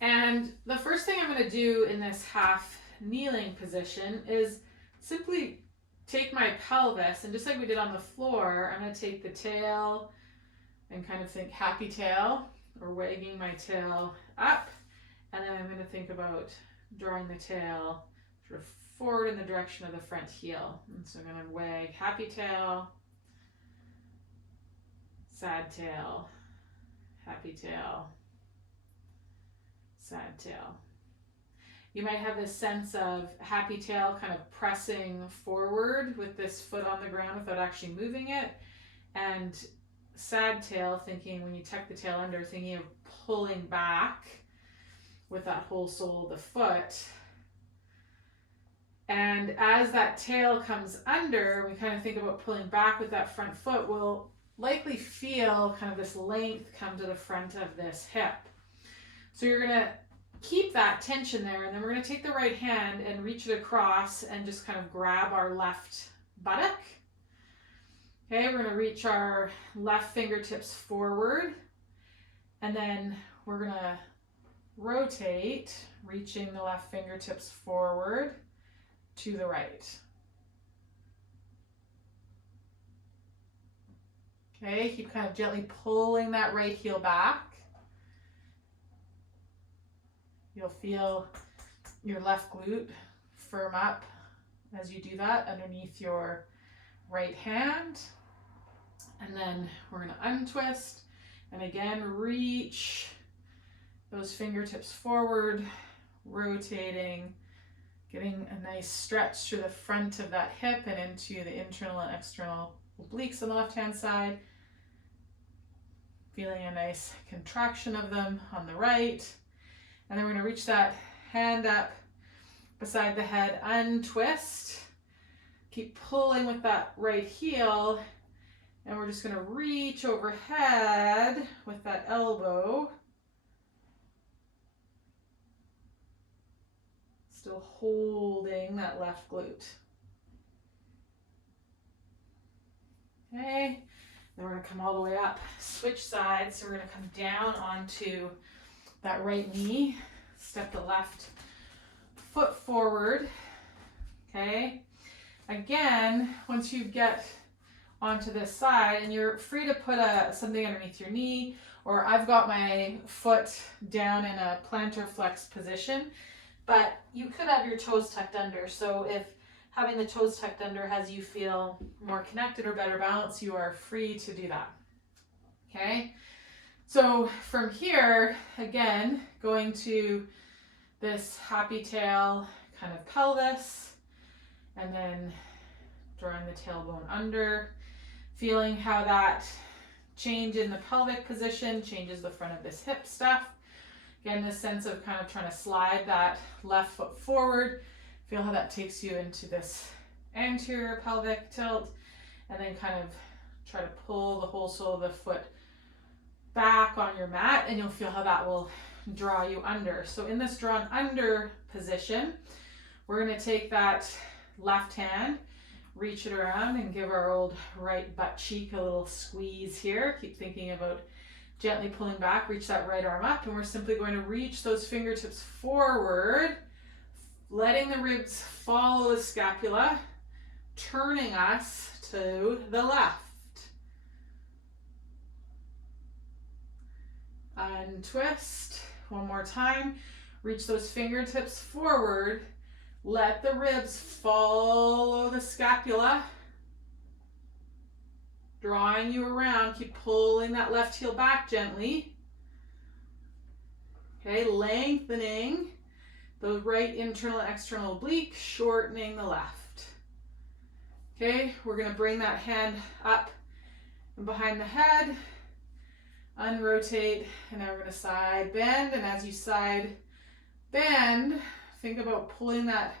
And the first thing I'm going to do in this half kneeling position is simply take my pelvis, and just like we did on the floor, I'm going to take the tail and kind of think happy tail, or wagging my tail up, and then I'm going to think about drawing the tail sort of forward in the direction of the front heel. And so I'm going to wag happy tail, sad tail, happy tail, sad tail. You might have this sense of happy tail kind of pressing forward with this foot on the ground without actually moving it, and sad tail, thinking when you tuck the tail under, thinking of pulling back with that whole sole of the foot. And as that tail comes under, we kind of think about pulling back with that front foot, we'll likely feel kind of this length come to the front of this hip. So you're going to keep that tension there, and then we're going to take the right hand and reach it across and just kind of grab our left buttock. Okay, we're going to reach our left fingertips forward, and then we're going to rotate, reaching the left fingertips forward to the right. Okay, keep kind of gently pulling that right heel back. You'll feel your left glute firm up as you do that underneath your right hand. And then we're going to untwist, and again reach those fingertips forward, rotating, getting a nice stretch through the front of that hip and into the internal and external obliques on the left hand side. Feeling a nice contraction of them on the right. And then we're going to reach that hand up beside the head, untwist. Keep pulling with that right heel. And we're just going to reach overhead with that elbow. Still holding that left glute. Okay, then we're going to come all the way up, switch sides. So we're going to come down onto that right knee, step the left foot forward. Okay, again, once you get onto this side, and you're free to put something underneath your knee, or I've got my foot down in a plantar flex position, but you could have your toes tucked under. So if having the toes tucked under has you feel more connected or better balanced, you are free to do that. Okay, so from here, again, going to this happy tail kind of pelvis, and then drawing the tailbone under, feeling how that change in the pelvic position changes the front of this hip stuff. Again, this sense of kind of trying to slide that left foot forward. Feel how that takes you into this anterior pelvic tilt, and then kind of try to pull the whole sole of the foot back on your mat, and you'll feel how that will draw you under. So in this drawn under position, we're going to take that left hand, reach it around, and give our old right butt cheek a little squeeze here. Keep thinking about gently pulling back, reach that right arm up, and we're simply going to reach those fingertips forward, letting the ribs follow the scapula, turning us to the left. Untwist. One more time. Reach those fingertips forward. Let the ribs follow the scapula, drawing you around. Keep pulling that left heel back gently. Okay, lengthening the right internal and external oblique, shortening the left. Okay, we're going to bring that hand up and behind the head, unrotate, and now we're going to side bend. And as you side bend, think about pulling that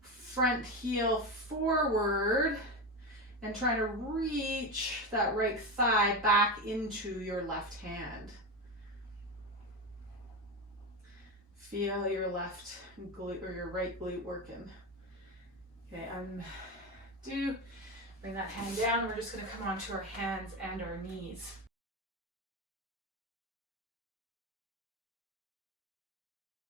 front heel forward and trying to reach that right thigh back into your left hand. Feel your left glute or your right glute working. Okay, undo. Bring that hand down. We're just going to come onto our hands and our knees.